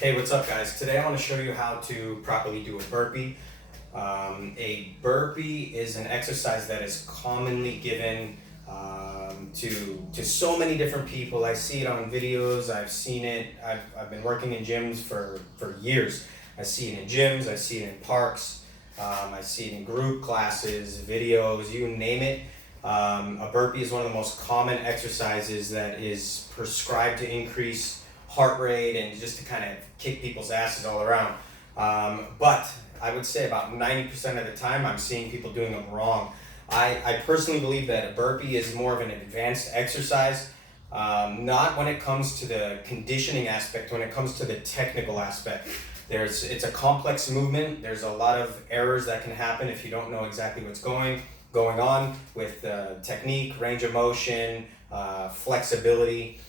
Hey, what's up guys? Today I want to show you how to properly do a burpee. A burpee is an exercise that is commonly given to so many different people. I see it on videos, I've seen it, I've been working in gyms for years. I see it in gyms, I see it in parks, I see it in group classes, videos, you name it. A burpee is one of the most common exercises that is prescribed to increase heart rate and just to kind of kick people's asses all around. But I would say about 90% of the time I'm seeing people doing them wrong. I personally believe that a burpee is more of an advanced exercise, not when it comes to the conditioning aspect, when it comes to the technical aspect. It's a complex movement. There's a lot of errors that can happen if you don't know exactly what's going on with technique, range of motion, flexibility.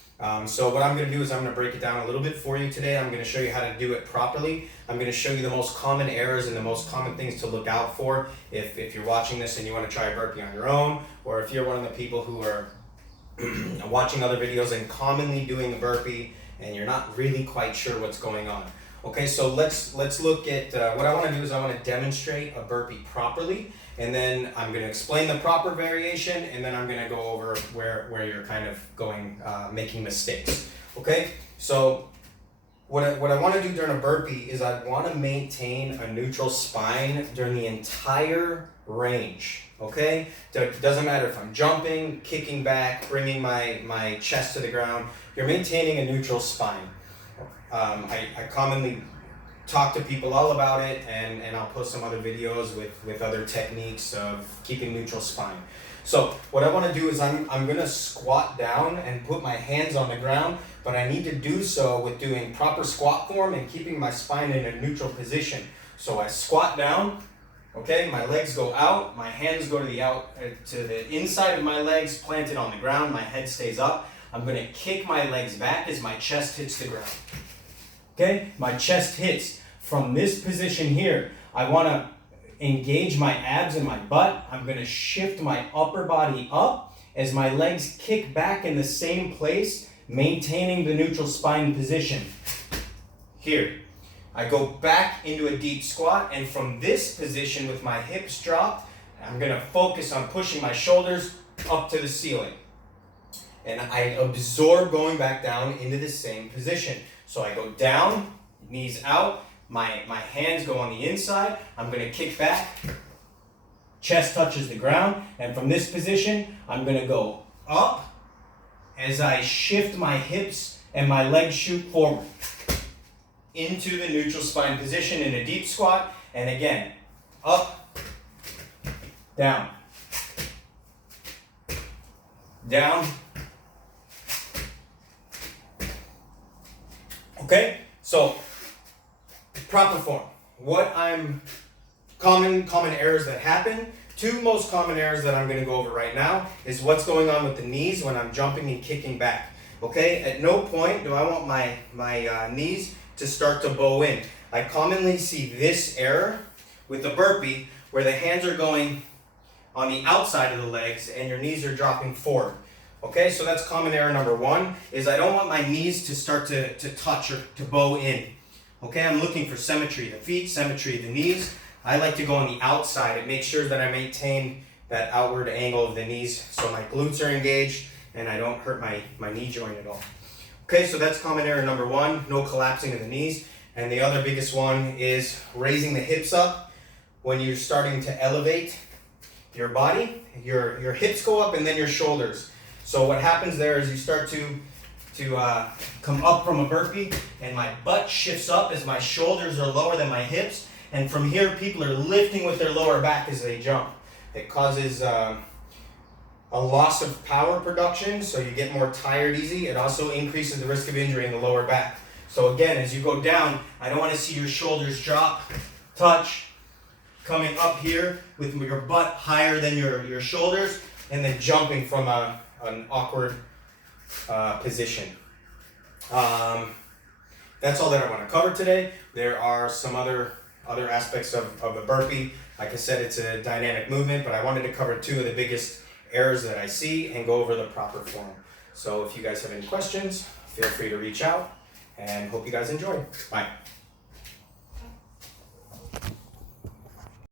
So what I'm going to do is I'm going to break it down a little bit for you today. I'm going to show you how to do it properly. I'm going to show you the most common errors and the most common things to look out for if you're watching this and you want to try a burpee on your own, or if you're one of the people who are watching other videos and commonly doing a burpee and you're not really quite sure what's going on. Okay, so let's look at what I want to do is I want to demonstrate a burpee properly, and then I'm going to explain the proper variation, and then I'm going to go over where you're kind of going making mistakes. Okay, so what I want to do during a burpee is I want to maintain a neutral spine during the entire range. Okay, it doesn't matter if I'm jumping, kicking back, bringing my chest to the ground. You're maintaining a neutral spine. I commonly talk to people all about it, and I'll post some other videos with other techniques of keeping neutral spine. So what I want to do is I'm going to squat down and put my hands on the ground, but I need to do so with doing proper squat form and keeping my spine in a neutral position. So I squat down, okay, my legs go out, my hands go to the inside of my legs, planted on the ground, my head stays up. I'm going to kick my legs back as my chest hits the ground. Okay, my chest hits. From this position here, I want to engage my abs and my butt. I'm going to shift my upper body up as my legs kick back in the same place, maintaining the neutral spine position. Here, I go back into a deep squat, and from this position with my hips dropped, I'm going to focus on pushing my shoulders up to the ceiling. And I absorb going back down into the same position. So I go down, knees out, my hands go on the inside, I'm going to kick back, chest touches the ground, and from this position, I'm going to go up as I shift my hips and my legs shoot forward into the neutral spine position in a deep squat, and again, up, down, down. Okay, so proper form. Common errors that happen. Two most common errors that I'm going to go over right now is what's going on with the knees when I'm jumping and kicking back. Okay, at no point do I want my knees to start to bow in. I commonly see this error with the burpee where the hands are going on the outside of the legs and your knees are dropping forward. Okay, so that's common error number one, is I don't want my knees to start to touch or to bow in. Okay, I'm looking for symmetry of the feet, symmetry of the knees. I like to go on the outside. It makes sure that I maintain that outward angle of the knees so my glutes are engaged and I don't hurt my knee joint at all. Okay, so that's common error number one, no collapsing of the knees. And the other biggest one is raising the hips up when you're starting to elevate your body. Your hips go up and then your shoulders. So what happens there is you start to come up from a burpee, and my butt shifts up as my shoulders are lower than my hips, and from here people are lifting with their lower back as they jump. It causes a loss of power production, so you get more tired easy. It also increases the risk of injury in the lower back. So again, as you go down, I don't want to see your shoulders drop, touch, coming up here with your butt higher than your shoulders, and then jumping from an awkward position. That's all that I want to cover today. There are some other aspects of the burpee. Like I said, it's a dynamic movement, but I wanted to cover two of the biggest errors that I see and go over the proper form. So if you guys have any questions, feel free to reach out. and hope you guys enjoy. Bye.